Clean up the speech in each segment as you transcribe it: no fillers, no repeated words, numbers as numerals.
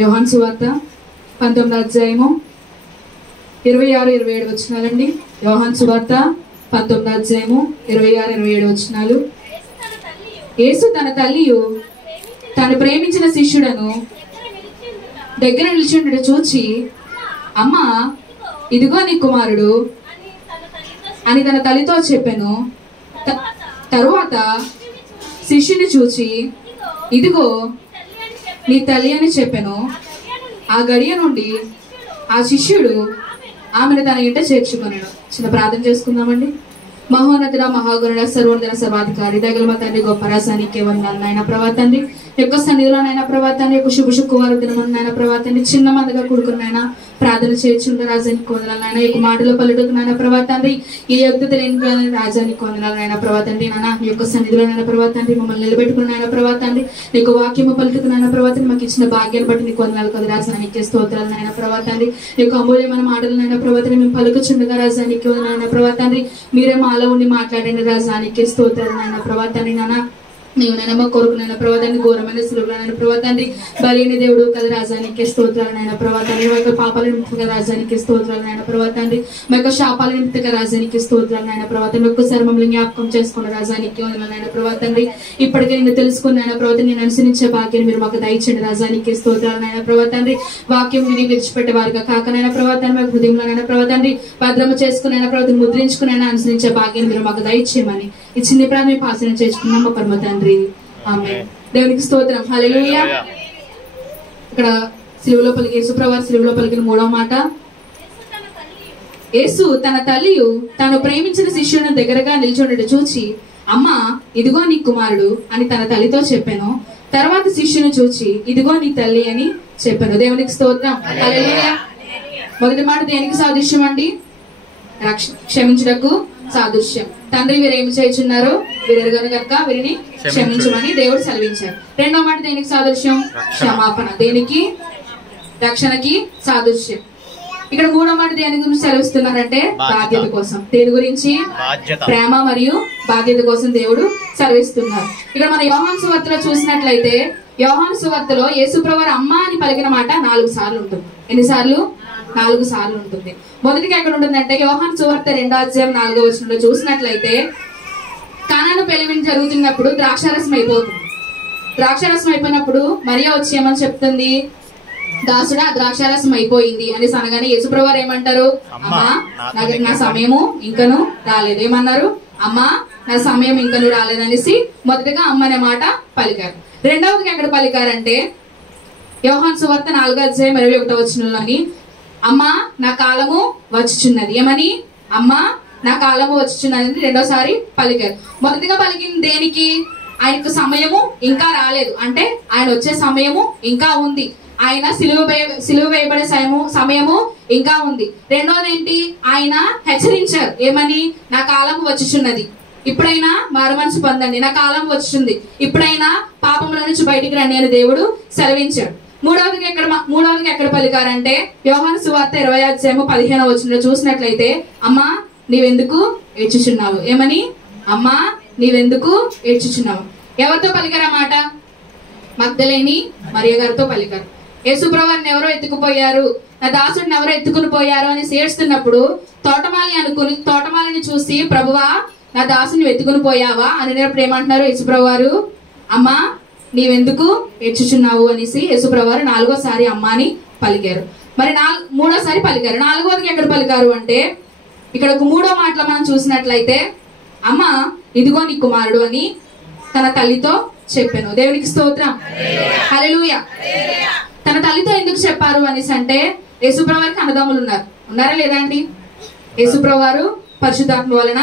యోహాను సువార్త 19వ అధ్యాయము 26-27 వచనాలండి. యోహాను సువార్త 19వ అధ్యాయము 26-27 వచనాలు. యేసు తన తల్లియు తను ప్రేమించిన శిష్యుడను దగ్గర నిలిచిండు చూచి, అమ్మా ఇదిగో నీ కుమారుడు అని తన తల్లితో చెప్పాను. తరువాత శిష్యుని చూచి, ఇదిగో నీ తల్లి అని చెప్పాను. ఆ గడియ నుండి ఆ శిష్యుడు ఆమెను తన ఇంట చేర్చుకున్నాడు. చిన్న ప్రార్థన చేసుకుందామండి. మహోన్నతుడ, మహాగుణుడ, సర్వోన్నత, సర్వాధికారి, దగల మా తండ్రి, గొప్ప రసానికి వందనాలు నాయన ప్రభా తండ్రి. యొక్క సన్నిధిలో నాయన ప్రభా తండ్రి, యొక్క శుభ శుక్రవార దినం నాయన ప్రభా తండ్రి, చిన్న మందగా కూడుకున్నాయన ప్రార్థన చేర్చుంటే రాజానికి వందనాలు నాయన. ఈ మాటలో పలుడుకు నాయన ప్రభా తండ్రి, ఈ యుక్త లేని రాజానికి వందనాలు నాయన ప్రభా తండ్రి. నాన్న ఈ యొక్క సన్నిధిలో నాయన ప్రభా తండ్రి మమ్మల్ని నిలబెట్టుకున్న నాయన ప్రభా తండ్రి, నీకు వాక్యము పలుటుకు నాయన ప్రభా తండ్రి, మాకు ఇచ్చిన భాగ్యాన్ని బట్టి నీకు వందనాలు కదా రాజానికి స్తోత్రాలు నాయన ప్రభా తండ్రి. నీకు అమూల్యమైన మాటలు నాయన ప్రభా తండ్రి మేము పలుకుచుండగా రాజానికి వందనాలు ప్రభా తండ్రి. మీరే మాలో ఉండి మాట్లాడండి రాజానికి స్తోత్రాలు నాయన ప్రభా తండ్రి. నాన్న నీవు నైనా మా కొరకు నాయన ప్రభా తండ్రి, ఘోరమైన సులువు నాయన ప్రభా తండ్రి, బలిని దేవుడు కదా రాజానికి స్తోత్రాలు నాయన ప్రభా తండ్రి. మా యొక్క పాపాల నిమిత్తగా రాజానికి స్తోత్రాలు నాయన ప్రభా తండ్రి, మా యొక్క శాపాల నిమిత్తగా రాజానికి స్తోత్రాలు నాయన ప్రభా తండ్రి. ఒక్కసారి మమ్మల్ని జ్ఞాపకం చేసుకున్న రాజానికి వందనాలు నాయన ప్రభా తండ్రి. ఇప్పటికే నేను తెలుసుకున్న నాయన ప్రభా తండ్రి, నేను అనుసరించే భాగ్యాన్ని మీరు మాకు దయచేయండి రాజానికి స్తోత్రాలు నాయన ప్రభా తండ్రి. వాక్యం విని విడిచిపెట్టే వారిగా కాకనైనా ప్రభా తండ్రి, మా హృదయంలో నైనా ప్రభా తండ్రి భద్రమ చేసుకునైనా ప్రభా ముద్రించుకునైనా అనుసరించే భాగ్యాన్ని మీరు మాకు దయచేయమని ఈ చిన్న ప్రాణం పాసన చేసుకున్నాం మా పరమ తండ్రి. ఆమేన్. దేవునికి స్తోత్రం. హల్లెలూయా. ఇక్కడ సిలువలో పలికి యేసుప్రభు సిలువలో పలికిన 3వ మాట, యేసు తన తల్లియు తాను ప్రేమించిన శిష్యుని దగ్గరగా నిల్చుండట చూచి, అమ్మా ఇదిగో నీ కుమారుడు అని తన తల్లితో చెప్పాను. తర్వాత శిష్యుని చూచి, ఇదిగో నీ తల్లి అని చెప్పాను. దేవునికి స్తోత్రం. హల్లెలూయా. మొదటి మాట దేనికి సాదృశ్యం అండి? క్షమించుటకు సాదృశ్యం. తండ్రి వీరేమి చేయుచున్నారు, వీరెరుగను గనుక వీరిని క్షమించమని దేవుడు సెలవించారు. రెండో మాట దేనికి సాదృశ్యం? క్షమాపణ. దేనికి? రక్షణకి సాదృశ్యం. ఇక్కడ 3వ మాట దేని గురించి సెలవిస్తున్నారంటే బాధ్యత కోసం. దేని గురించి? ప్రేమ మరియు బాధ్యత కోసం దేవుడు సెలవిస్తున్నారు. ఇక్కడ మన యోహాను సువార్తలో చూసినట్లయితే, యోహాను సువార్తలో యేసుప్రభు అమ్మ అని పలికిన మాట 4 సార్లు ఉంటుంది. ఎన్నిసార్లు? 4 సార్లు ఉంటుంది. మొదటిగా ఎక్కడ ఉంటుందంటే యోహాను సువార్త 2వ అధ్యాయం 4వ వచనంలో చూసినట్లయితే, కానాను పెళ్లి జరుగుతున్నప్పుడు ద్రాక్షారసం అయిపోతుంది. ద్రాక్షారసం అయిపోయినప్పుడు మరియా వచ్చి ఏమని చెప్తుంది? దాసుడా ద్రాక్షారసం అయిపోయింది అని అనగానే యేసుప్రభు ఏమంటారు? అమ్మా నా సమయము ఇంకను రాలేదు. ఏమన్నారు? అమ్మా నా సమయం ఇంకను రాలేదనేసి మొదటిగా అమ్మ అనే మాట పలికారు. రెండవదిగా ఎక్కడ పలికారంటే యోహాను సువార్త 4వ అధ్యాయం 21వ వచనంలోని, అమ్మా నా కాలము వచ్చుచున్నది. ఏమని? అమ్మా నా కాలము వచ్చుచున్నది రెండోసారి పలికారు. మొదటిగా పలికింది దేనికి? ఆయనకు సమయము ఇంకా రాలేదు, అంటే ఆయన వచ్చే సమయము ఇంకా ఉంది. ఆయన సిలువ వేయబడే సమయము ఇంకా ఉంది. రెండోది ఏంటి? ఆయన హెచ్చరించారు. ఏమని? నా కాలము వచ్చుచున్నది, ఇప్పుడైనా మారుమనసు పొందండి, నా కాలం వచ్చుంది, ఇప్పుడైనా పాపముల నుంచి బయటికి రండి అని దేవుడు సెలవించాడు. మూడవదిగా ఎక్కడ పలికారంటే యోహాను సువార్త 20వ అధ్యాయం 15వ వచనంలో చూసినట్లయితే, అమ్మా నీవెందుకు ఏడ్చుచున్నావు? ఏమని? అమ్మా నీవెందుకు ఏడ్చుచున్నావు. ఎవరితో పలికారు మాట? మగ్దలేని మరియ గారితో పలికారు. యేసుప్రభుని ఎవరో ఎత్తుకుపోయారు, నా దాసుడిని ఎవరో ఎత్తుకుని పోయారు అని ఏడ్స్తున్నప్పుడు తోటమాలిని చూసి, ప్రభువా నా దాసుని వెతుకుని పోయావా అని ఏమంటున్నారు యేసుప్రభు వారు? అమ్మా నీవెందుకు ఏడ్చుచున్నావు అనేసి యేసుప్రభు వారు 4వసారి అమ్మ అని పలికారు. మరి 3వసారి పలికారు. 4వదికి ఎక్కడ పలికారు అంటే, ఇక్కడ 3వ మాటలో మనం చూసినట్లయితే, అమ్మ ఇదిగో నీ కుమారుడు అని తన తల్లితో చెప్పాను. దేవునికి స్తోత్రం. హల్లెలూయా. తన తల్లితో ఎందుకు చెప్పారు అనేసి అంటే, యేసుప్రభు వారికి అన్నదమ్ములు ఉన్నారా లేదా అండి? యేసుప్రభు వారు పరిశుద్ధాత్మ వలన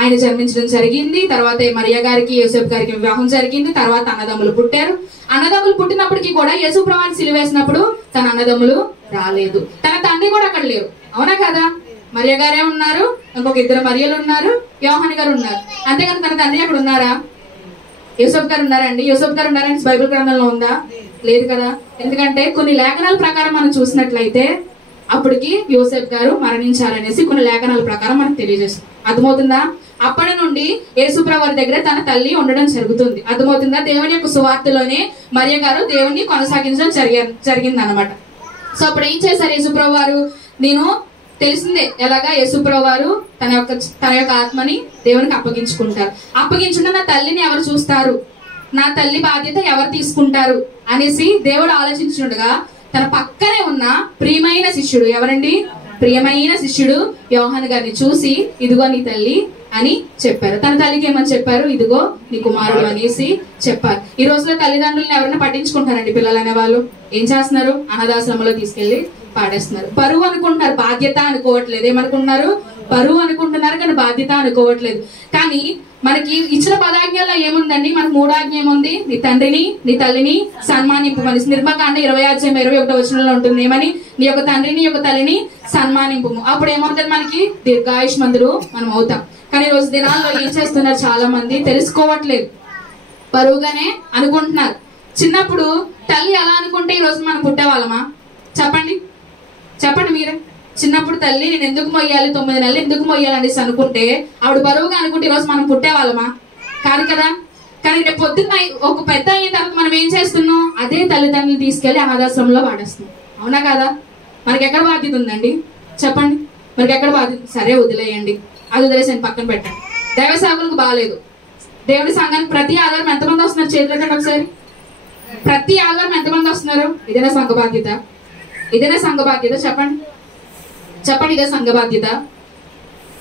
ఆయన జన్మించడం జరిగింది. తర్వాత మరియా గారికి యోసేపు గారికి వివాహం జరిగింది. తర్వాత అన్నదమ్ములు పుట్టారు. అన్నదమ్ములు పుట్టినప్పటికీ కూడా యేసుప్రభుని సిలువేసినప్పుడు తన అన్నదమ్ములు రాలేదు. తన తండ్రి కూడా అక్కడ లేరు. అవునా కదా? మరియా గారే ఉన్నారు, ఇంకొక 2 మరియలు ఉన్నారు, యోహాను గారు ఉన్నారు. అంతేకాని తన తండ్రి అక్కడ ఉన్నారా? యోసేపు గారు ఉన్నారండి? యోసేపు గారు ఉన్నారని బైబిల్ గ్రంథంలో ఉందా? లేదు కదా. ఎందుకంటే కొన్ని లేఖనాల ప్రకారం మనం చూసినట్లయితే అప్పటికి యోసేపు గారు మరణించారనేసి కొన్ని లేఖనాల ప్రకారం మనకు తెలియజేస్తుంది. అర్థమవుతుందా? అప్పటి నుండి యేసుప్రభు వారి దగ్గర తన తల్లి ఉండడం జరుగుతుంది. అర్థమవుతుందా? దేవుని యొక్క సువార్తలోనే మరియ గారు దేవుణ్ణి కొనసాగించడం జరిగింది అనమాట. సో అప్పుడు ఏం చేశారు యేసుప్రభు వారు? నేను తెలిసిందే ఎలాగా యేసుప్రభు వారు తన యొక్క ఆత్మని దేవునికి అప్పగించుకుంటారు. అప్పగించుకున్న నా తల్లిని ఎవరు చూస్తారు, నా తల్లి బాధ్యత ఎవరు తీసుకుంటారు అనేసి దేవుడు ఆలోచించుండగా తన పక్కనే ఉన్న ప్రియమైన శిష్యుడు, ఎవరండి? ప్రియమైన శిష్యుడు యోహాను గారిని చూసి ఇదిగో నీ తల్లి అని చెప్పారు. తన తల్లికి ఏమని చెప్పారు? ఇదిగో నీ కుమారుడు అనేసి చెప్పారు. ఈ రోజులో తల్లిదండ్రులను ఎవరైనా పట్టించుకుంటారండి? పిల్లలు అనే వాళ్ళు ఏం చేస్తున్నారు? అనాథాశ్రమంలో తీసుకెళ్లి పాడేస్తున్నారు. బరువు అనుకుంటున్నారు, బాధ్యత అనుకోవట్లేదు. ఏమనుకుంటున్నారు? బరువు అనుకుంటున్నారు కానీ బాధ్యత అనుకోవట్లేదు. కానీ మనకి ఇచ్చిన పదాజ్ఞల్లో ఏముందండి? మనకు 3వ ఆజ్ఞ ఏముంది? నీ తండ్రిని నీ తల్లిని సన్మానింపుమని. నిర్మకాండ 20:21 ఉంటుంది. ఏమని? నీ యొక్క తండ్రిని నీ యొక్క తల్లిని సన్మానింపు. అప్పుడు ఏమవుతుంది? మనకి దీర్ఘాయుష్మంతులు మనం అవుతాం. కానీ ఈ రోజు దినాల్లో ఏం చేస్తున్నారు? చాలా మంది తెలుసుకోవట్లేదు, బరువుగానే అనుకుంటున్నారు. చిన్నప్పుడు తల్లి ఎలా అనుకుంటే ఈ రోజు మనం పుట్టేవాళ్ళమా? చెప్పండి చెప్పండి మీరే. చిన్నప్పుడు తల్లి నేను ఎందుకు మొయ్యాలి, 9 నెలలు ఎందుకు మొయ్యాలి అనేసి అనుకుంటే ఆవిడ బరువుగా అనుకుంటే ఈరోజు మనం పుట్టేవాళ్ళమా? కాదు కదా. కానీ రేపు పొద్దున్న ఒక పెద్ద అయిన తర్వాత మనం ఏం చేస్తున్నాం? అదే తల్లిదండ్రులు తీసుకెళ్లి అనాథాశ్రమంలో వాడేస్తున్నాం. అవునా కదా? మనకి ఎక్కడ బాధ్యత ఉందండి? చెప్పండి, మనకి ఎక్కడ బాధ్యత? సరే వదిలేయండి, అది వదిలేసాను, పక్కన పెట్టండి. దైవ సేవకులకు బాగాలేదు. దేవుడి సంఘానికి ప్రతి ఆధారం ఎంతమంది వస్తున్నారు? చేతులెట్టండి ఒకసారి. ప్రతి ఆధారం ఎంతమంది వస్తున్నారు? ఇదేనా సంఘ బాధ్యత? ఇదేనా సంఘ బాధ్యత? చెప్పండి చెప్పండి, ఇదే సంఘ బాధ్యత.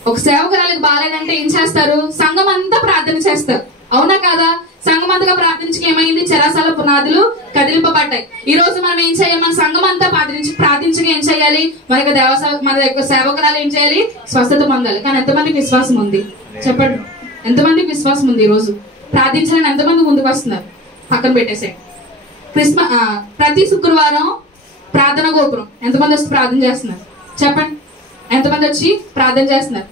ఒక సేవకురాలకు బాగాలేదంటే ఏం చేస్తారు? సంఘం అంతా ప్రార్థన చేస్తారు. అవునా కాదా? సంఘం అంతగా ప్రార్థించక ఏమైంది? చెరసాల పునాదులు కదిలింపబడ్డాయి. ఈ రోజు మనం ఏం చేయాలి? మన సంఘం అంతా ప్రార్థించక ఏం చేయాలి? మన యొక్క సేవకురాలు ఏం చేయాలి? స్వస్థత పొందాలి. కానీ ఎంతమందికి విశ్వాసం ఉంది? చెప్పండి, ఎంతమందికి విశ్వాసం ఉంది? ఈ రోజు ప్రార్థించాలని ఎంతమంది ముందుకు వస్తున్నారు? పక్కన పెట్టేసే. ప్రతి శుక్రవారం ప్రార్థన గోపురం ఎంతమంది వచ్చి ప్రార్థన చేస్తున్నారు? చెప్పండి, ఎంతమంది వచ్చి ప్రార్థన చేస్తున్నారు?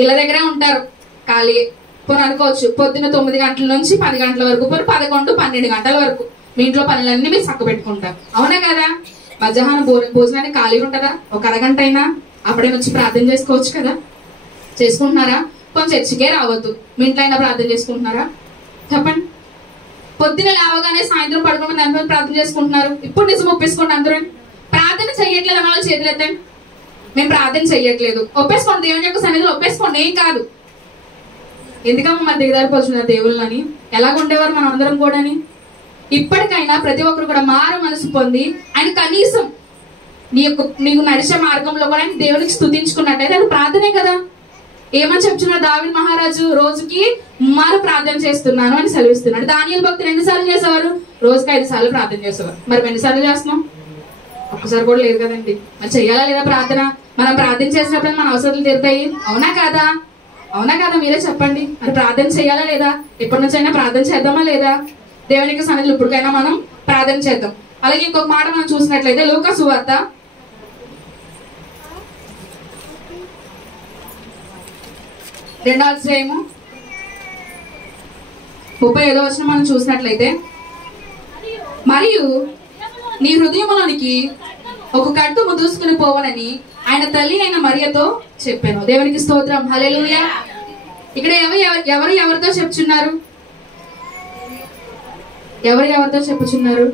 ఇళ్ళ దగ్గరే ఉంటారు, ఖాళీ పోనీ అనుకోవచ్చు. పొద్దున్న 9 గంటల నుంచి 10 గంటల వరకు, పోనీ 11, 12 గంటల వరకు మీ ఇంట్లో పనులన్నీ మీరు చక్క పెట్టుకుంటారు. అవునా కదా? మధ్యాహ్నం భోజనానికి ఖాళీ ఉంటుందా? ఒక అరగంట అయినా అప్పుడే వచ్చి ప్రార్థన చేసుకోవచ్చు కదా. చేసుకుంటున్నారా? కొంచెం చర్చికే రావద్దు, మీ ఇంట్లో అయినా ప్రార్థన చేసుకుంటున్నారా? చెప్పండి. పొద్దున లేవగానే సాయంత్రం పడుకోమని ఎంతమంది ప్రార్థన చేసుకుంటున్నారు? ఇప్పుడు నిజం ఒప్పేసుకోండి అందరూ. ప్రార్థన చెయ్యట్లేదు అన్న వాళ్ళు చేతులు ఎత్తండి. మేము ప్రార్థన చెయ్యట్లేదు. ఒప్పేసుకోండి, దేవుని యొక్క సన్నిధిలో ఒప్పేసుకోండి, ఏం కాదు. ఎందుకమ్మా మరి దిగదారిపోతున్నారు దేవుళ్ళని? ఎలాగ ఉండేవారు మనం అందరం కూడాని? ఇప్పటికైనా ప్రతి ఒక్కరు కూడా మారు మనసు పొంది ఆయన కనీసం నీకు నడిచే మార్గంలో కూడా దేవునికి స్తుతించుకున్నట్టయితే అది ప్రార్థనే కదా. ఏమని చెప్తున్నారు దావీదు మహారాజు? రోజుకి మారు ప్రార్థన చేస్తున్నాను అని సెలవిస్తున్నాడు. దానియేలు భక్తులు ఎన్నిసార్లు చేసేవారు? రోజుకి 5 సార్లు ప్రార్థన చేసేవారు. మరి ఎన్నిసార్లు చేస్తున్నాం? ఒక్కసారి కూడా లేదు కదండి. మరి చెయ్యాలా లేదా ప్రార్థన? మనం ప్రార్థన చేసినప్పుడు మన అవసరాలు తీరుతాయి. అవునా కాదా? అవునా కాదా? మీరే చెప్పండి. మరి ప్రార్థన చేయాలా లేదా? ఎప్పటి నుంచైనా ప్రార్థన చేద్దామా లేదా? దేవుని యొక్క సన్నిధిలో ఇప్పటికైనా మనం ప్రార్థన చేద్దాం. అలాగే ఇంకొక మాట మనం చూసినట్లయితే లూకా సువార్త 2వ అధ్యాయము 35వ వచనం మనం చూసినట్లయితే, మరియు నీ హృదయములోనికి ఒక కట్టు దూసుకుని పోవనని ఆయన తల్లి అయిన మరియతో చెప్పాను. దేవునికి స్తోత్రం, హల్లెలూయా. ఇక్కడ ఎవరితో చెప్పుచున్నారు? ఎవరితో చెప్పుచున్నారు?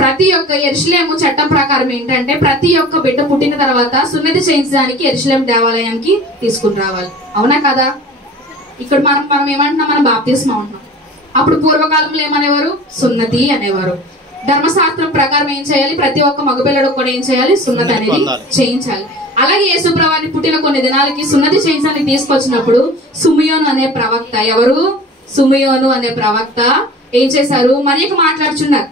ప్రతి ఒక్క యెరూషలేము చట్టం ప్రకారం ఏంటంటే ప్రతి ఒక్క బిడ్డ పుట్టిన తర్వాత సున్నతి చేయించడానికి యెరూషలేము దేవాలయానికి తీసుకుని రావాలి. అవునా కదా? ఇక్కడ మనం ఏమంటున్నాం? మనం బాప్తిస్మం అంటున్నాం. అప్పుడు పూర్వకాలంలో ఏమనేవారు? సున్నతి అనేవారు. ధర్మశాస్త్రం ప్రకారం ఏం చేయాలి? ప్రతి ఒక్క మగపిల్లడు కూడా ఏం చేయాలి? సున్నతి అనేది చేయించాలి. అలాగే యేసుప్రభుని పుట్టిన కొన్ని దినాలకి సున్నతి చేయించడానికి తీసుకొచ్చినప్పుడు సుమియోను అనే ప్రవక్త, ఎవరు? సుమియోను అనే ప్రవక్త ఏం చేశారు? మరియకు మాట్లాడుచున్నారు.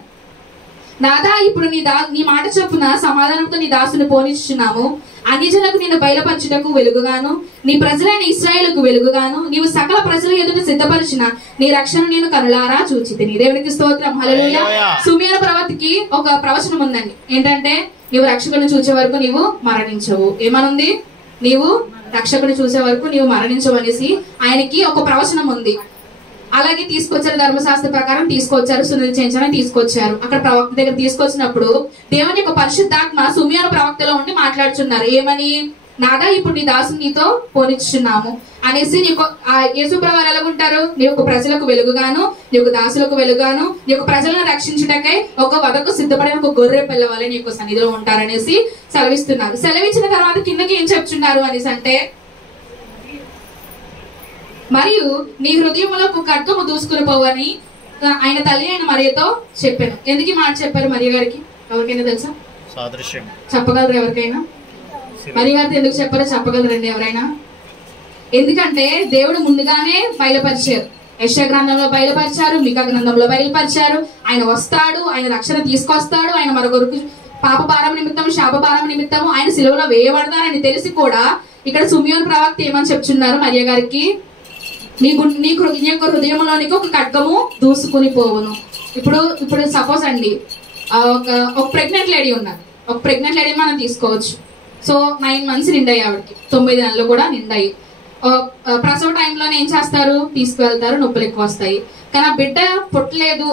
దాదా, ఇప్పుడు నీ మాట చొప్పున సమాధానంతో నీ దాసుని పోనిచ్చున్నాము. అన్యజనులకు నిన్ను బయలుపరచుటకు వెలుగుగాను, నీ ప్రజలైన ఇశ్రాయేలుకు వెలుగుగాను, నీవు సకల ప్రజల ఎదుట సిద్ధపరిచిన నీ రక్షణ నేను కనులారా చూచితిని. దేవునికి స్తోత్రం, హల్లెలూయా. సుమియోను ప్రవక్తకి ఒక ప్రవచనం ఉందండి. ఏంటంటే నీవు రక్షకుని చూసే వరకు నీవు మరణించవు. ఏమనుంది? నీవు రక్షకుని చూసే వరకు నీవు మరణించవు అనేసి ఆయనకి ఒక ప్రవచనం ఉంది. అలాగే తీసుకొచ్చారు, ధర్మశాస్త్ర ప్రకారం తీసుకొచ్చారు, సున్నతి చేయించడానికి తీసుకొచ్చారు. అక్కడ ప్రవక్త దగ్గర తీసుకొచ్చినప్పుడు దేవుని యొక్క పరిశుద్ధాత్మ సుమియోను ప్రవక్తలో ఉండి మాట్లాడుతున్నారు. ఏమని? నాదా ఇప్పుడు నీ దాసుని నీతో పోనిచ్చున్నాము అనేసి నీకు యేసుప్రభు వారు ఎలాగుంటారు, నీ యొక్క ప్రజలకు వెలుగుగాను, నీ యొక్క దాసులకు వెలుగాను, నీ యొక్క ప్రజలను రక్షించుటకై ఒక వధకు సిద్ధపడిన ఒక గొర్రె పిల్ల వలె నీ యొక్క సన్నిధిలో ఉంటారనేసి సెలవిస్తున్నారు. సెలవిచ్చిన తర్వాత కిందకి ఏం చెప్తున్నారు అనేసి అంటే, మరియు నీ హృదయంలో ఒక ఖడ్గము దూసుకుని పోవని ఆయన తల్లి అయిన మరియతో చెప్పాను. ఎందుకు ఈ మాట చెప్పారు మరియ గారికి? ఎవరికైనా తెలుసా? చెప్పగలరు ఎవరికైనా? మరియ గారితో ఎందుకు చెప్పారో చెప్పగలరండి ఎవరైనా? ఎందుకంటే దేవుడు ముందుగానే బయలుపరిచారు. యెషయా గ్రంథంలో బయలుపరిచారు, మీకా గ్రంథంలో బయలుపరిచారు. ఆయన వస్తాడు, ఆయన రక్షణ తీసుకొస్తాడు, ఆయన మరొకరికి పాప భారం నిమిత్తం శాప భారం నిమిత్తము ఆయన సిలువలో వేయబడతారని తెలిసి కూడా ఇక్కడ సిమియోను ప్రవక్త ఏమని చెప్తున్నారు మరియ గారికి, నీ యొక్క హృదయంలోనికి ఒక ఖడ్గము దూసుకుని పోవును. ఇప్పుడు సపోజ్ అండి, ఒక ప్రెగ్నెంట్ లేడీ ఉన్నారు. ఒక ప్రెగ్నెంట్ లేడీ మనం తీసుకోవచ్చు. సో 9 months నిండాయి, ఆవిడకి 9 నెలలు కూడా నిండాయి. ప్రసవ టైంలోనే ఏం చేస్తారు, తీసుకువెళ్తారు, నొప్పులు ఎక్కువ వస్తాయి. కానీ ఆ బిడ్డ పుట్టలేదు,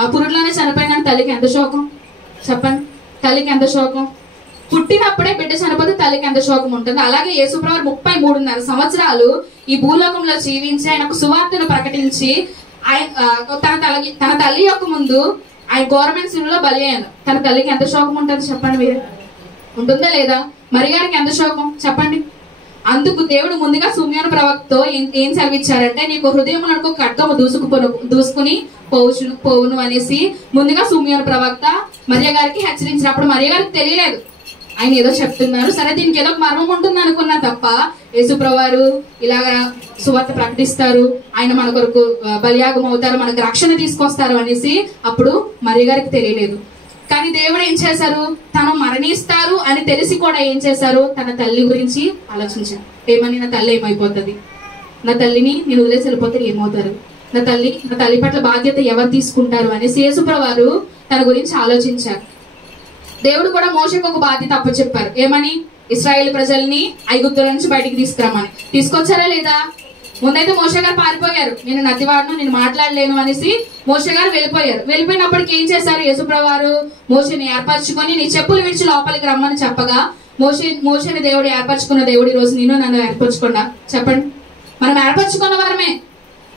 ఆ పురుడులోనే చనిపోయిన తల్లికి ఎంత శోకం చెప్పండి? తల్లికి ఎంత శోకం? పుట్టినప్పుడే బిడ్డ చనిపోతే తల్లికి ఎంత శోకం ఉంటుంది. అలాగే యేసుప్రభు 33.5 సంవత్సరాలు ఈ భూలోకంలో జీవించి ఆయనకు సువార్తను ప్రకటించి తన తల్లి యొక్క ముందు ఆయన గవర్నమెంట్ సిలువలో బలి అయ్యాను. తన తల్లికి ఎంత శోకం ఉంటుంది చెప్పండి? మీరు ఉంటుందా లేదా? మరి గారికి ఎంత శోకం చెప్పండి? అందుకు దేవుడు ముందుగా సిమియోను ప్రవక్తతో ఏం సెలవిచ్చారంటే, నీకు హృదయమునకు ఖడ్గము దూసుకుని పోవును అనేసి ముందుగా సిమియోను ప్రవక్త మరియ గారికి హెచ్చరించినప్పుడు మరియ గారికి తెలియలేదు, ఆయన ఏదో చెప్తున్నారు, సరే దీనికి ఏదో మర్మం ఉంటుంది అనుకున్నా తప్ప యేసుప్రభు వారు ఇలాగా సువార్త ప్రకటిస్తారు, ఆయన మన కొరకు బలియాగం అవుతారు, మనకు రక్షణ తీసుకొస్తారు అనేసి అప్పుడు మరియ గారికి తెలియలేదు. కానీ దేవుడు ఏం చేశారు, తను మరణిస్తారు అని తెలిసి కూడా ఏం చేశారు, తన తల్లి గురించి ఆలోచించారు. ఏమని, నా తల్లి ఏమైపోతుంది, నా తల్లిని నేను వదిలేసి వెళ్ళిపోతే ఏమవుతారు, నా తల్లి పట్ల బాధ్యత ఎవరు తీసుకుంటారు అనేసి యేసుప్రభు వారు తన గురించి ఆలోచించారు. దేవుడు కూడా మోషేకు ఒక బాధ్యత అప్పచెప్పారు. ఏమని, ఇశ్రాయేలు ప్రజల్ని ఐగుప్తుల నుంచి బయటికి తీసుకురమ్మని. తీసుకొచ్చారా లేదా? ముందైతే మోషే గారు పారిపోయారు, నేను నతివాడును, నేను మాట్లాడలేను అనేసి మోషే గారు వెళ్ళిపోయారు. వెళ్ళిపోయినప్పటికీ ఏం చేశారు, యేసుప్రభు వారు మోషేని ఏర్పరచుకొని నీ చెప్పులు విడిచి లోపలికి రమ్మని చెప్పగా మోషేని దేవుడు ఏర్పరచుకున్న దేవుడు ఈ రోజు నన్ను ఏర్పరచుకున్నా చెప్పండి? మనం ఏర్పరచుకున్న వారమే,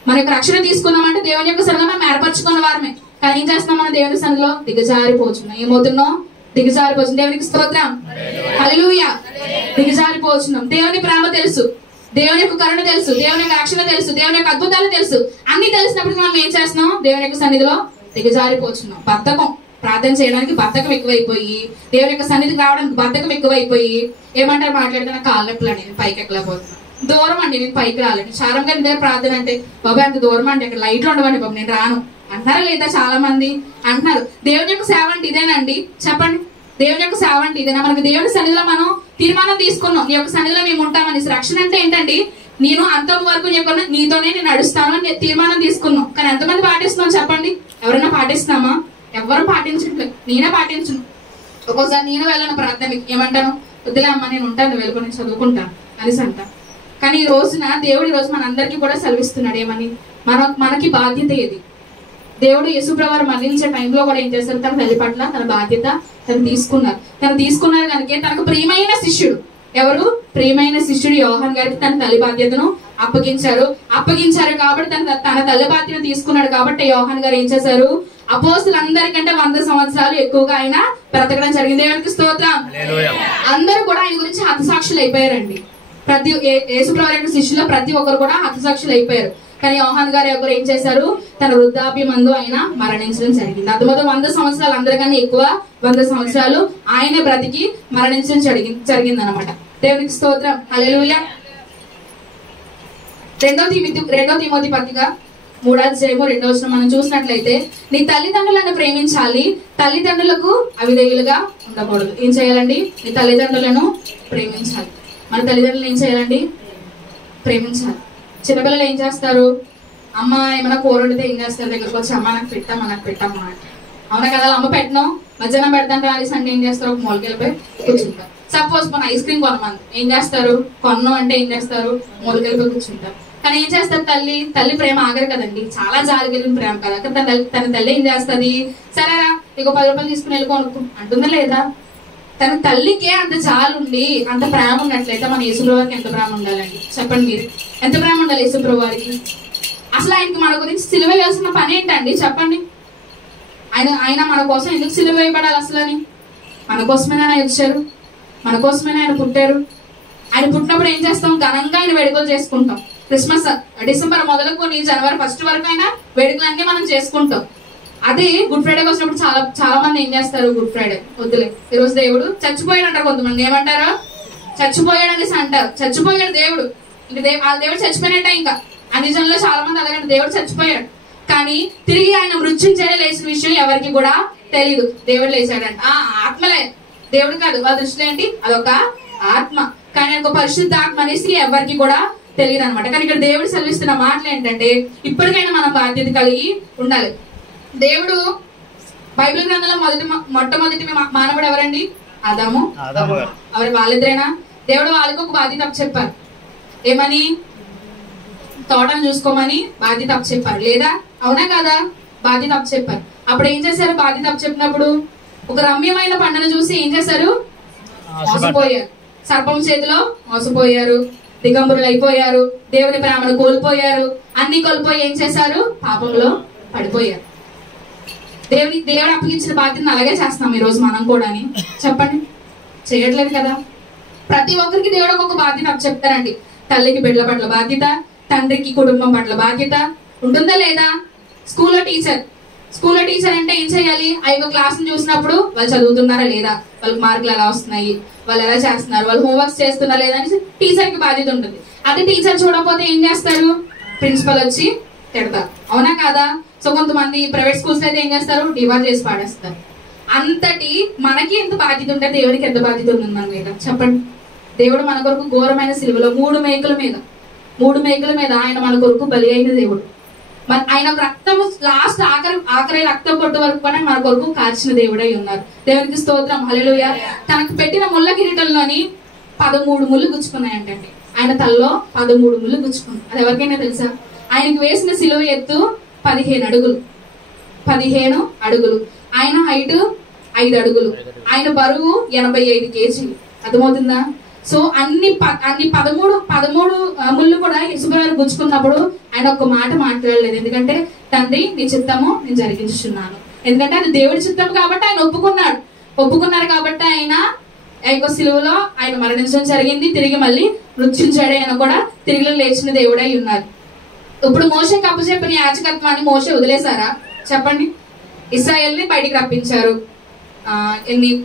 మన యొక్క రక్షణ తీసుకున్నామంటే దేవుని యొక్క సన్నిధిలో మనం ఏర్పరచుకున్న వారమే. కానీ ఏం చేస్తున్నాం, మన దేవుని సన్నిధిలో దిగజారిపోతున్నాం. ఏమవుతున్నాం? దిగజారిపోతున్నాం. దేవునికి స్తోత్రం, హల్లెలూయా. దిగజారిపోతున్నాం. దేవుని ప్రేమ తెలుసు, దేవుని యొక్క కరుణ తెలుసు, దేవుని యొక్క రక్షణ తెలుసు, దేవుని యొక్క అద్భుతాలు తెలుసు. అన్ని తెలిసినప్పుడు మనం ఏం చేస్తున్నాం, దేవుని యొక్క సన్నిధిలో దిగజారిపోతున్నాం. బద్ధకం, ప్రార్థన చేయడానికి బద్ధకం ఎక్కువైపోయి, దేవుని యొక్క సన్నిధికి రావడానికి బద్ధకం ఎక్కువైపోయి ఏమంటారు, మాట్లాడితే కాళ్ళ నొప్పులు అండి, నేను పైకి ఎక్కలేకపోతున్నాను, దూరం అండి, నేను పైకి రాలేను. చారం గారి దగ్గర ప్రార్థన అంటే, బాబాయ్ అంత దూరం అండి, అక్కడ లైట్లు ఉండవండి బాబు, నేను రాను అంటారా లేదా? చాలా మంది అంటున్నారు. దేవుని యొక్క సేవ అంటే ఇదేనండి చెప్పండి? దేవుని యొక్క సేవ అంటే ఇదేనా? మనకు దేవుని సన్నిధిలో మనం తీర్మానం తీసుకున్నాం, నీ యొక్క సన్నిధిలో మేము ఉంటామని. రక్షణ అంటే ఏంటండి, నేను అంతం వరకు నీతోనే నేను నడుస్తాను అని తీర్మానం తీసుకున్నాం. కానీ ఎంతమంది పాటిస్తున్నాం చెప్పండి? ఎవరైనా పాటిస్తున్నామా? ఎవరు పాటించట్లేదు. నేనే పాటించను. ఒక్కోసారి నేను వెళ్ళను ప్రార్థనకి, ఏమంటాను, వద్దులే అమ్మ నేను ఉంటాను, వెళ్ళుకొని చదువుకుంటాను అనేసి అంటా. కానీ ఈ రోజున దేవుడు ఈ రోజు మనందరికీ కూడా సెలవిస్తున్నాడు. ఏమని? మనకి బాధ్యత ఏది? దేవుడు యేసుప్రభు వారు మరణించే టైంలో కూడా ఏం చేస్తారు, తన తల్లి పట్ల తన బాధ్యత తను తీసుకున్నారు కనుక తనకు ప్రియమైన శిష్యుడు ఎవరు? ప్రియమైన శిష్యుడు యోహాన్ గారికి తన తల్లి బాధ్యతను అప్పగించారు కాబట్టి తన తల్లి బాధ్యత తీసుకున్నాడు. కాబట్టి యోహాన్ గారు ఏం చేశారు, అపోస్తులందరికంటే 100 సంవత్సరాలు ఎక్కువగా ఆయన బ్రతకడం జరిగింది. దేవునికి స్తోత్రం. అందరూ కూడా ఆయన గురించి హతసాక్షులు అయిపోయారండి. యేసుప్రభు యొక్క శిష్యులు ప్రతి ఒక్కరు కూడా హతసాక్షులు అయిపోయారు. కానీ యోహాన్ గారు ఎవరు ఏం చేశారు, తన వృద్ధాప్యమందు ఆయన మరణించడం జరిగింది. అందులో 100 సంవత్సరాలు, అందరికన్నా ఎక్కువ 100 సంవత్సరాలు ఆయన బ్రతికి మరణించడం జరిగింది అనమాట. దేవునికి స్తోత్రం, హల్లెలూయా. 2 తిమోతి పత్రిక 3వ అధ్యాయము 2వ వచనం మనం చూసినట్లయితే, నీ తల్లిదండ్రులను ప్రేమించాలి, తల్లిదండ్రులకు అవిధేయులుగా ఉండకూడదు. ఏం చేయాలండి? నీ తల్లిదండ్రులను ప్రేమించాలి. మన తల్లిదండ్రులను ఏం చేయాలండి? ప్రేమించాలి. చిన్నపిల్లలు ఏం చేస్తారు, అమ్మ ఏమైనా కూర వండితే ఏం చేస్తారు, దగ్గరకు వచ్చి అమ్మ నాకు పెట్టమ్మా అంటే, అవునా కదా? అమ్మ పెట్టను, మధ్యాహ్నం పెడతాను రాలేసి అంటే ఏం చేస్తారు, ఒక మూలకెళ్ళిపోయి కూర్చుంటారు. సపోజ్ మన ఐస్ క్రీమ్ కొనమంది ఏం చేస్తారు, కొన్ను అంటే ఏం చేస్తారు, మూలకెళ్ళిపోయి కూర్చుంటారు. కానీ ఏం చేస్తారు, తల్లి ప్రేమ ఆగరు కదండి, చాలా జాలిగలిగిన ప్రేమ కదా. తన తల్లి ఏం చేస్తుంది, సరేరా ఇక 10 రూపాయలు తీసుకుని వెళ్ళి కొనుక్కు అంటుందా లేదా? తన తల్లికే అంత జాలు ఉండి అంత ప్రేమ ఉన్నట్లయితే మన యేసుప్రభువారికి ఎంత ప్రేమ ఉండాలండి? చెప్పండి మీరు, ఎంత ప్రేమ ఉండాలి యేసుప్రభువారికి? అసలు ఆయనకి మన గురించి సిలువ వేయాల్సిన పని ఏంటండి? చెప్పండి. ఆయన మన కోసం ఎందుకు సిలువ వేయబడాలి అసలు అని? మన కోసమేనా ఆయన వచ్చారు, మన కోసమేనా ఆయన పుట్టారు. ఆయన పుట్టినప్పుడు ఏం చేస్తాం? ఘనంగా ఆయన వేడుకలు చేసుకుంటాం. క్రిస్మస్ డిసెంబర్ మొదలుకొని జనవరి 1 వరకు అయినా వేడుకలన్నీ మనం చేసుకుంటాం. అదే గుడ్ ఫ్రైడేకి వచ్చినప్పుడు చాలా మంది ఏం చేస్తారు? గుడ్ ఫ్రైడే వద్దులే, ఈరోజు దేవుడు చచ్చిపోయాడు అంటారు. కొంతమంది ఏమంటారు? చచ్చిపోయాడు అనేసి అంటారు. చచ్చిపోయాడు దేవుడు, ఇంకా దేవుడు చచ్చిపోయినట్టే. ఇంకా అన్ని జనంలో చాలా మంది అలాగే దేవుడు చచ్చిపోయాడు, కానీ తిరిగి ఆయన మృత్యుంజయ లేచిన విషయం ఎవరికి కూడా తెలియదు. దేవుడు లేచాడంట. ఆత్మలే, దేవుడు కాదు. వాళ్ళ దృష్టిలో ఏంటి? అదొక ఆత్మ, కానీ ఒక పరిశుద్ధ ఆత్మ అనేసి ఎవరికి కూడా తెలియదు అనమాట. కానీ ఇక్కడ దేవుడు సెలవిస్తున్న మాటలు ఏంటంటే, ఇప్పటికైనా మనం బాధ్యత కలిగి ఉండాలి. దేవుడు బైబిల్ గ్రంథంలో మొట్టమొదటి మానవుడు ఎవరండి? ఆదాము. వాళ్ళిద్దరేనా? దేవుడు వాళ్ళకి ఒక బాధ్యత చెప్పారు. ఏమని? తోటను చూసుకోమని బాధ్యత చెప్పారు, లేదా? అవునా కదా? బాధ్యత చెప్పారు. అప్పుడు ఏం చేశారు? బాధ్యత చెప్పినప్పుడు ఒక రమ్యమైన పంటను చూసి ఏం చేశారు? మోసపోయారు. సర్పం చేతిలో మోసపోయారు, దిగంబరులు అయిపోయారు, దేవుని ప్రేమను కోల్పోయారు. అన్ని కోల్పోయి ఏం చేశారు? పాపంలో పడిపోయారు. దేవుడు అప్పగించిన బాధ్యతను అలాగే చేస్తున్నాం ఈ రోజు మనం కూడా. చెప్పండి, చేయట్లేదు కదా? ప్రతి ఒక్కరికి దేవుడు ఒక బాధ్యత చెప్తారండి. తల్లికి బిడ్డల పట్ల బాధ్యత, తండ్రికి కుటుంబం పట్ల బాధ్యత ఉంటుందా లేదా? స్కూల్లో టీచర్ అంటే ఏం చేయాలి? ఐదో క్లాస్ చూసినప్పుడు వాళ్ళు చదువుతున్నారా లేదా, వాళ్ళకి మార్కులు ఎలా వస్తున్నాయి, వాళ్ళు ఎలా చేస్తున్నారు, వాళ్ళు హోంవర్క్స్ చేస్తున్నారా లేదా అని టీచర్ కి బాధ్యత ఉంటుంది. అదే టీచర్ చూడకపోతే ఏం చేస్తారు? ప్రిన్సిపల్ వచ్చి తిడతారు. అవునా కాదా? సో కొంతమంది ప్రైవేట్ స్కూల్స్ అయితే ఏం చేస్తారు? డివార్ చేసి పాడేస్తారు. అంతటి మనకి ఎంత బాధ్యత ఉంటే దేవుడికి ఎంత బాధ్యత ఉంది మన మీద? చెప్పండి. దేవుడు మన కొరకు ఘోరమైన సిలువలో మూడు మేకల మీద ఆయన మన కొరకు బలి అయిన దేవుడు. ఆయన రక్తం లాస్ట్ ఆఖరి రక్తం కొట్టు వరకు కూడా మన కొరకు కాల్చిన దేవుడై ఉన్నారు. దేవునికి స్తోత్రం, హల్లెలూయా. తనకు పెట్టిన ముళ్ళ కిరీటంలోని 13 ముళ్ళు గుచ్చుకున్నాయంటండి. ఆయన తలలో 13 ముళ్ళు గుచ్చుకున్నాయి. అది ఎవరికైనా తెలుసా? ఆయనకు వేసిన సిలువ ఎత్తు 15 అడుగులు. ఆయన హైట్ 5 అడుగులు. ఆయన బరువు 85 కేజీలు. అర్థమవుతుందా? సో అన్ని 13 ముళ్ళు కూడా యేసుప్రభువు గుచ్చుకున్నప్పుడు ఆయన ఒక్క మాట మాట్లాడలేదు. ఎందుకంటే తండ్రి నీ చిత్తము నేను జరిగించుచున్నాను. ఎందుకంటే అది దేవుడి చిత్తం కాబట్టి ఆయన ఒప్పుకున్నారు కాబట్టి ఆయన సిలువలో ఆయన మరణించడం జరిగింది. తిరిగి మళ్ళీ మృత్యుంజయుడై ఆయన కూడా తిరిగి లేచిన దేవుడై ఉన్నారు. ఇప్పుడు మోషేకి అప్పచెప్పిన యాజకత్వాన్ని మోషే వదిలేశారా? చెప్పండి. ఇశ్రాయేల్ని బయటికి రప్పించారు.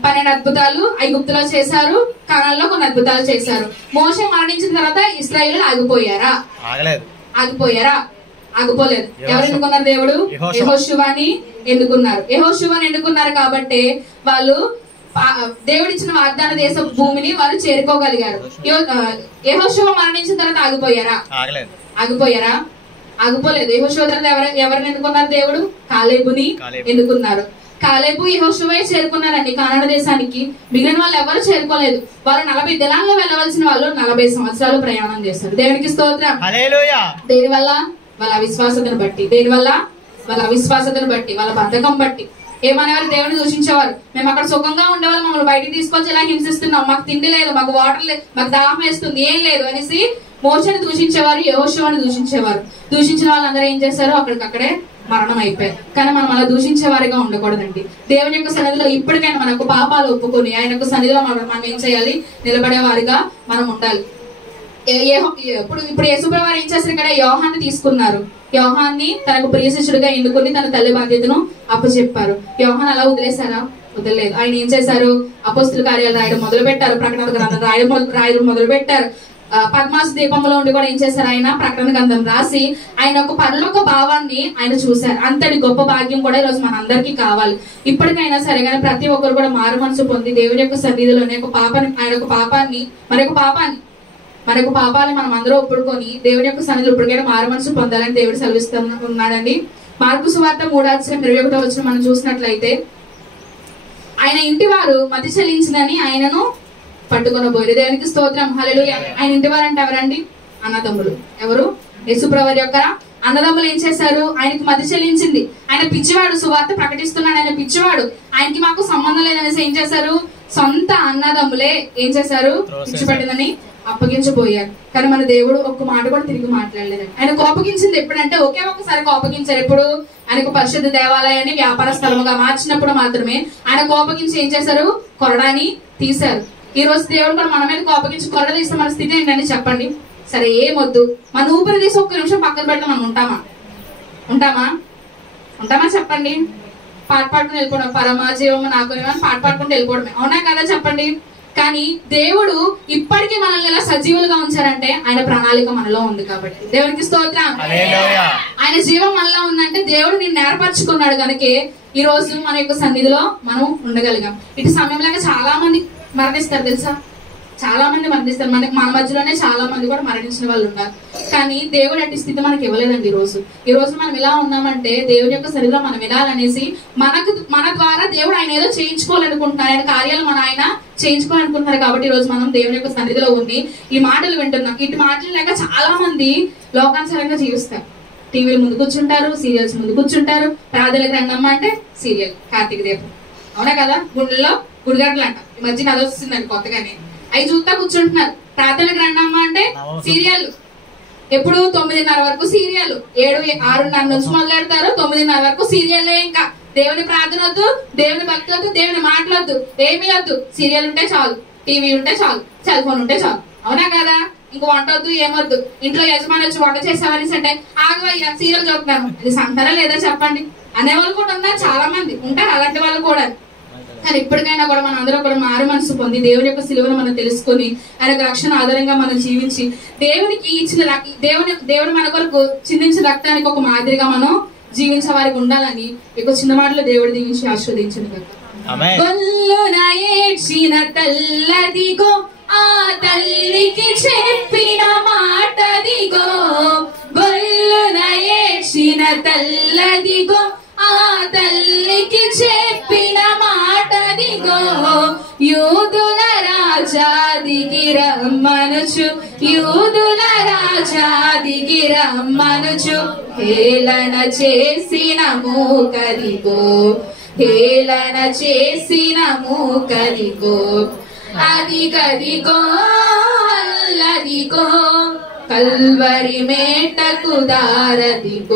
12 అద్భుతాలు ఐగుప్తులో చేశారు, కనాన్లో కొన్ని అద్భుతాలు చేశారు. మోషే మరణించిన తర్వాత ఇశ్రాయేలు ఆగిపోయారా? ఆగిపోలేదు. ఎవరు ఎన్నుకున్నారు? దేవుడు యెహోషువని ఎన్నుకున్నారు కాబట్టి వాళ్ళు దేవుడిచ్చిన వాగ్దాన దేశ భూమిని వారు చేరుకోగలిగారు. యెహోషువ మరణించిన తర్వాత ఆగిపోలేదు. యెహోషువ తర్వాత ఎవరిని ఎన్నుకున్నారు? దేవుడు కాలేబుని ఎన్నుకున్నారు. కాలేబు యెహోషువే చేరుకున్నారండి కానాను దేశానికి. మిగిలిన వాళ్ళు ఎవరు చేరుకోలేదు. వాళ్ళు 40 దినాల్లో వెళ్ళవలసిన వాళ్ళు 40 సంవత్సరాలు ప్రయాణం చేశారు. దేవునికి స్తోత్రం. దేని వల్ల? వాళ్ళ అవిశ్వాసతను బట్టి, వాళ్ళ బద్ధకం బట్టి. ఏమనేవారు? దేవుని దూషించేవారు. మేము అక్కడ సుఖంగా ఉండేవాళ్ళు, మమ్మల్ని బయటికి తీసుకొచ్చి ఇలా హింసిస్తున్నాం, మాకు తిండి లేదు, మాకు వాటర్ లేదు, మాకు దాహం వేస్తుంది, ఏం లేదు అనేసి మోషేని దూషించేవారు, యెహోషువని దూషించేవారు. దూషించిన వాళ్ళందరూ ఏం చేశారు? అక్కడికక్కడే మరణం అయిపోయారు. కానీ మనం అలా దూషించే వారిగా ఉండకూడదండి. దేవుని యొక్క సన్నిధిలో ఇప్పటికైనా మనకు పాపాలు ఒప్పుకొని ఆయన యొక్క సన్నిధిలో మనం ఏం చేయాలి? నిలబడే వారిగా మనం ఉండాలి. ఇప్పుడు యేసుప్రభువు ఏం చేస్తారు? ఇక్కడ యోహాన్ని తీసుకున్నారు. యోహాన్ని తనకు ప్రియ శిష్యుడిగా ఎన్నుకుని తన తల్లి బాధ్యతను అప్పచెప్పారు. యోహాన్ అలా వదిలేశారా? వదలలేదు. ఆయన ఏం చేశారు? అపోస్తుల కార్యాలు రాయడం మొదలు పెట్టారు, ప్రకటన గ్రంథం రాయడం మొదలు పెట్టారు. పద్మాసు దీపంలో ఉండి కూడా ఏం చేశారు? ఆయన ప్రకటన గ్రంథం రాసి ఆయన ఒక పరలోక భావాన్ని ఆయన చూశారు. అంతటి గొప్ప భాగ్యం కూడా ఈరోజు మన అందరికీ కావాలి. ఇప్పటికైనా సరే కానీ ప్రతి ఒక్కరు కూడా మారు మనసు పొంది దేవుని యొక్క సన్నిధిలోనే మరొక పాపాన్ని మనం అందరూ ఒప్పుకొని దేవుని యొక్క సన్నిధిలో ఇప్పటికైనా మారు మనసు పొందాలని దేవుడు సెలవిస్తూ ఉన్నాడండి. మార్కు సువార్త 3:21 మనం చూసినట్లయితే, ఆయన ఇంటి వారు మతి చెల్లించిందని ఆయనను పట్టుకొని పోయారు. దేవునికి స్తోత్రం, హల్లెలూయా. ఆయన ఇంటి వారు అంటే ఎవరండి? అన్నదమ్ములు. ఎవరు? యేసుప్రభువు యొక్క అన్నదమ్ములు ఏం చేశారు? ఆయనకి మతి చెల్లించింది. ఆయన పిచ్చివాడు, సువార్త ప్రకటిస్తున్నాడు, ఆయన పిచ్చివాడు, ఆయనకి మాకు సంబంధం లేదనేసి ఏం చేశారు? సొంత అన్నదమ్ములే ఏం చేశారు? పిచ్చిపట్టిందని అప్పగించబోయారు. కానీ మన దేవుడు ఒక్క మాట కూడా తిరిగి మాట్లాడలేదండి. ఆయన కోపగించింది ఎప్పుడంటే ఒకే ఒక్కసారి కోపగించారు. ఎప్పుడు? ఆయనకు పరిశుద్ధ దేవాలయాన్ని వ్యాపార స్థలముగా మార్చినప్పుడు మాత్రమే ఆయన కోపగించి ఏం చేశారు? కొరడాని తీశారు. ఈ రోజు దేవుడు కూడా మన మీద కోపగించి కొరడ తీస్తే మన స్థితి ఏంటని చెప్పండి. సరే ఏమొద్దు, మన ఊపిరి తీసి ఒక్క నిమిషం పక్కన పెట్టడం మనం ఉంటామా? ఉంటామా చెప్పండి? పాట పాడుకుని వెళ్ళిపోవడం, పరమా జీవము నాకు పాట పాడుకుంటూ వెళ్ళిపోవడమే, అవునా కదా చెప్పండి? కానీ దేవుడు ఇప్పటికీ మనల్ని ఇలా సజీవులుగా ఉంచారంటే ఆయన ప్రణాళిక మనలో ఉంది కాబట్టి దేవునికి స్తోత్రం. ఆయన జీవం మనలో ఉందంటే దేవుడు నేను నేర్పరచుకున్నాడు కనుకే ఈ రోజు మన యొక్క సన్నిధిలో మనం ఉండగలిగాం. ఇటు సమయంలో చాలా మంది మరణిస్తారు తెలుసా? చాలా మంది మరణిస్తారు. మన మధ్యలోనే చాలా మంది కూడా మరణించిన వాళ్ళు ఉన్నారు. కానీ దేవుడు అట్టి స్థితి మనకి ఇవ్వలేదండి. ఈ రోజు మనం ఇలా ఉన్నామంటే దేవుడి యొక్క సన్నిధిలో మనం వినాలనేసి మన ద్వారా దేవుడు ఆయన ఏదో చేయించుకోవాలనుకుంటున్నారు, ఆయన కార్యాలు ఆయన చేయించుకోవాలనుకుంటున్నారు. కాబట్టి ఈ రోజు మనం దేవుని యొక్క సన్నిధిలో ఉండి ఈ మాటలు వింటున్నాం. ఇటు మాటలు లేక చాలా మంది లోకానుసారంగా జీవిస్తారు. టీవీల ముందు కూర్చుంటారు, సీరియల్స్ ముందు కూర్చుంటారు. ప్రార్థనలకు రండమ్మా అంటే సీరియల్, కార్తీక దీపం, అవునా కదా? గుండెల్లో గుడిగడ్డలు అంట, ఈ మధ్య అది వస్తుందండి కొత్తగానే, అవి చూస్తా కూర్చుంటున్నారు. ప్రార్థనకు రండమ్మా అంటే సీరియల్. ఎప్పుడు 9:30 వరకు సీరియల్, 6:30 నుంచి మొదలెడతారు, 9:30 వరకు సీరియల్. ఇంకా దేవుని ప్రార్థన వద్దు, దేవుని భక్తి వద్దు, దేవుని మాటలొద్దు, ఏమీ వద్దు. సీరియల్ ఉంటే చాలు, టీవీ ఉంటే చాలు, సెల్ ఫోన్ ఉంటే చాలు, అవునా కదా? ఇంకో వంట వద్దు, ఏమొద్దు. ఇంట్లో యజమాని వచ్చి వంట చేసేవారి అంటే ఆగవయ్యా సీరియల్ చూపుతాను, అది సంతారా లేదా చెప్పండి అనేవాళ్ళు కూడా ఉన్నారు. చాలా మంది ఉంటారు అలాంటి వాళ్ళు కూడా. కానీ ఇప్పటికైనా కూడా మనం అందరం కూడా మారు మనసు పొంది దేవుని యొక్క సిలువను మనం తెలుసుకొని ఆయన రక్షణ ఆధారంగా మనం జీవించి దేవునికి ఇచ్చిన దేవుని మన కొరకు చిందించిన రక్తానికి ఒక మాదిరిగా మనం జీవించే వారికి ఉండాలని ఇక చిన్న మాటలో దేవుడు దీవించి ఆశీర్వదించింది కదా. గొల్లున ఏడ్చిన తల్లదిగో ఆ తల్లికి చెప్పిన మాటదిగో, గొల్లున ఏడ్చిన తల్లదిగో ఆ తల్లికి చెప్పిన మాటదిగో, యూదుల రాజా దిగి రమ్మనుచు, యూదుల రాజా దిగి రమ్మనుచు, హేళన చేసిన మూకదిగో, హేళన చేసిన మూకదిగో, అదిగదిగో అల్లదిగో కల్వరి మేటకు దారదిగో.